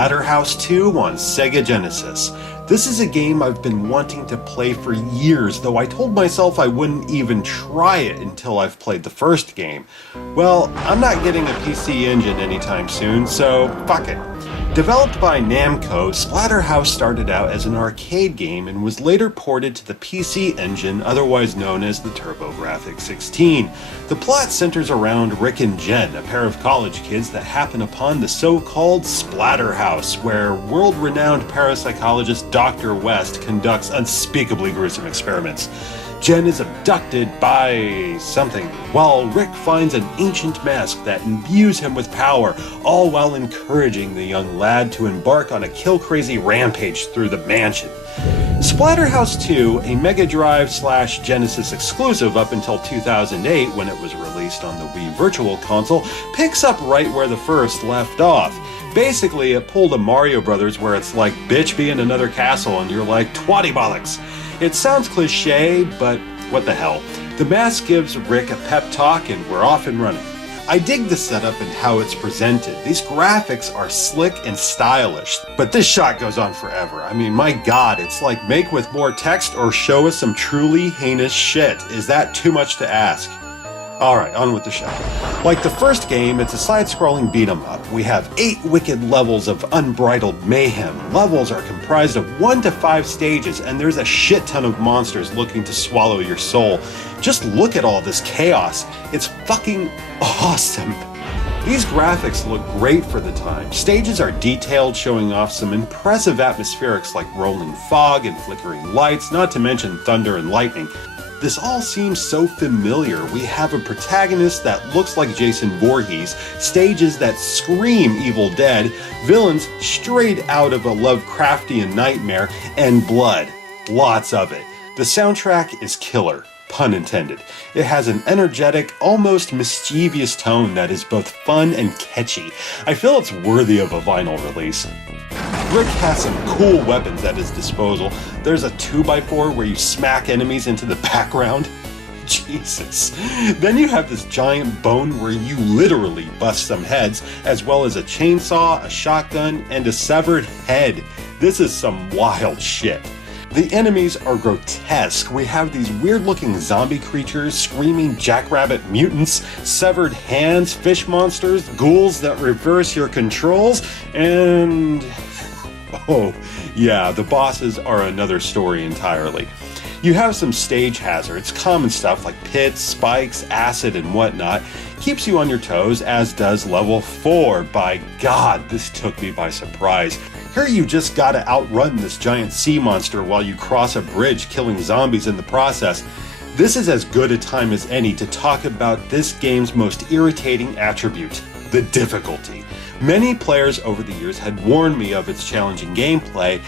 Splatterhouse 2 on Sega Genesis. This is a game I've been wanting to play for years, though I told myself I wouldn't even try it until I've played the first game. Well, I'm not getting a PC engine anytime soon, so fuck it. Developed by Namco, Splatterhouse started out as an arcade game and was later ported to the PC engine, otherwise known as the TurboGrafx-16. The plot centers around Rick and Jen, a pair of college kids that happen upon the so-called Splatterhouse, where world-renowned parapsychologist Dr. West conducts unspeakably gruesome experiments. Jen is abducted by something, while Rick finds an ancient mask that imbues him with power, all while encouraging the young lad to embark on a kill-crazy rampage through the mansion. Splatterhouse 2, a Mega Drive/Genesis exclusive up until 2008 when it was released on the Wii Virtual Console, picks up right where the first left off. Basically, it pulled a Mario Brothers where it's like, bitch be in another castle, and you're like, twatty bollocks. It sounds cliche, but what the hell. The mask gives Rick a pep talk and we're off and running. I dig the setup and how it's presented. These graphics are slick and stylish, but this shot goes on forever. I mean, my god, it's like make with more text or show us some truly heinous shit. Is that too much to ask? Alright, on with the show. Like the first game, it's a side-scrolling beat-em-up. We have 8 wicked levels of unbridled mayhem. Levels are comprised of 1 to 5 stages, and there's a shit ton of monsters looking to swallow your soul. Just look at all this chaos. It's fucking awesome. These graphics look great for the time. Stages are detailed, showing off some impressive atmospherics like rolling fog and flickering lights, not to mention thunder and lightning. This all seems so familiar. We have a protagonist that looks like Jason Voorhees, stages that scream Evil Dead, villains straight out of a Lovecraftian nightmare, and blood. Lots of it. The soundtrack is killer. Pun intended. It has an energetic, almost mischievous tone that is both fun and catchy. I feel it's worthy of a vinyl release. Rick has some cool weapons at his disposal. There's a 2x4 where you smack enemies into the background. Jesus. Then you have this giant bone where you literally bust some heads, as well as a chainsaw, a shotgun, and a severed head. This is some wild shit. The enemies are grotesque. We have these weird-looking zombie creatures, screaming jackrabbit mutants, severed hands, fish monsters, ghouls that reverse your controls, and... oh, yeah, the bosses are another story entirely. You have some stage hazards, common stuff like pits, spikes, acid, and whatnot. Keeps you on your toes, as does level 4. By God, this took me by surprise. Here you just gotta outrun this giant sea monster while you cross a bridge, killing zombies in the process. This is as good a time as any to talk about this game's most irritating attribute, the difficulty. Many players over the years had warned me of its challenging gameplay,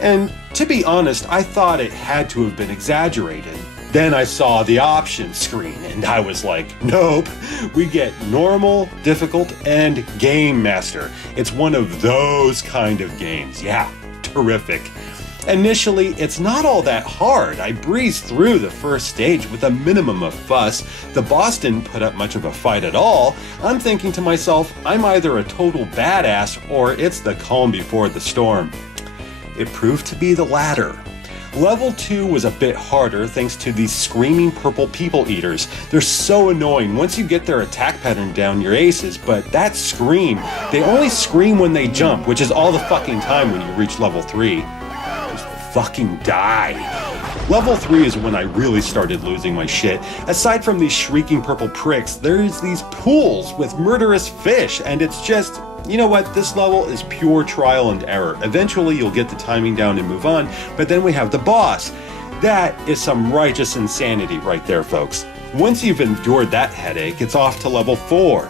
and to be honest, I thought it had to have been exaggerated. Then I saw the options screen, and I was like, nope, we get normal, difficult, and game master. It's one of those kind of games. Yeah, terrific. Initially, it's not all that hard. I breezed through the first stage with a minimum of fuss. The boss didn't put up much of a fight at all. I'm thinking to myself, I'm either a total badass or it's the calm before the storm. It proved to be the latter. Level 2 was a bit harder thanks to these screaming purple people eaters. They're so annoying. Once you get their attack pattern down, you're aces, but that scream, they only scream when they jump, which is all the fucking time when you reach level 3. Just fucking die. Level 3 is when I really started losing my shit. Aside from these shrieking purple pricks, there's these pools with murderous fish, and it's just... you know what, this level is pure trial and error. Eventually you'll get the timing down and move on, but then we have the boss. That is some righteous insanity right there, folks. Once you've endured that headache, it's off to level 4.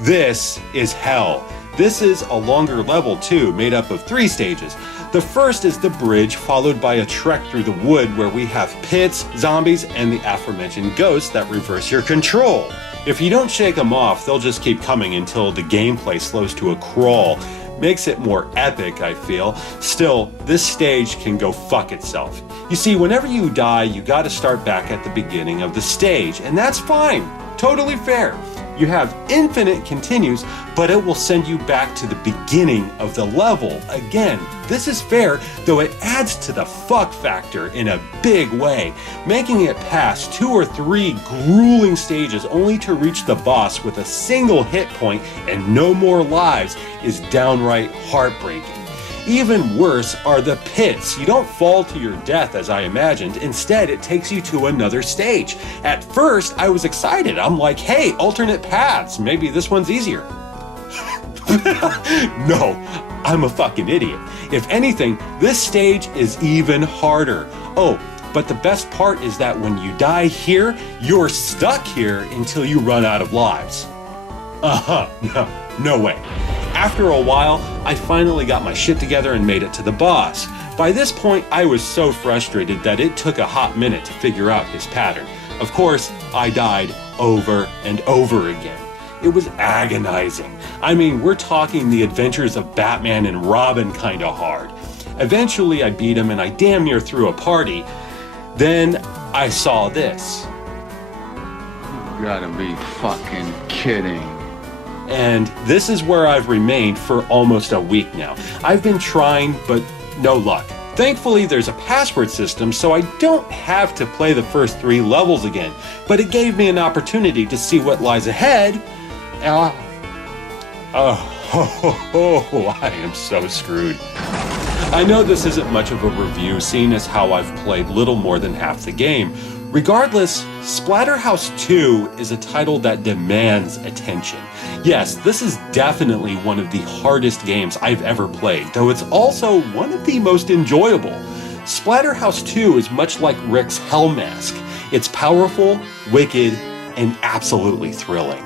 This is hell. This is a longer level too, made up of 3 stages. The first is the bridge, followed by a trek through the wood where we have pits, zombies, and the aforementioned ghosts that reverse your control. If you don't shake them off, they'll just keep coming until the gameplay slows to a crawl. Makes it more epic, I feel. Still, this stage can go fuck itself. You see, whenever you die, you gotta start back at the beginning of the stage, and that's fine. Totally fair. You have infinite continues, but it will send you back to the beginning of the level. Again, this is fair, though it adds to the fuck factor in a big way, making it past 2 or 3 grueling stages only to reach the boss with a single hit point and no more lives is downright heartbreaking. Even worse are the pits. You don't fall to your death as I imagined. Instead, it takes you to another stage. At first, I was excited. I'm like, hey, alternate paths. Maybe this one's easier. No, I'm a fucking idiot. If anything, this stage is even harder. Oh, but the best part is that when you die here, you're stuck here until you run out of lives. No way. After a while, I finally got my shit together and made it to the boss. By this point, I was so frustrated that it took a hot minute to figure out his pattern. Of course, I died over and over again. It was agonizing. I mean, we're talking the adventures of Batman and Robin kinda hard. Eventually, I beat him and I damn near threw a party. Then I saw this. You gotta be fucking kidding. And this is where I've remained for almost a week now. I've been trying, but no luck. Thankfully, there's a password system, so I don't have to play the first 3 levels again, but it gave me an opportunity to see what lies ahead. I am so screwed. I know this isn't much of a review, seeing as how I've played little more than half the game. Regardless, Splatterhouse 2 is a title that demands attention. Yes, this is definitely one of the hardest games I've ever played, though it's also one of the most enjoyable. Splatterhouse 2 is much like Rick's Hell Mask. It's powerful, wicked, and absolutely thrilling.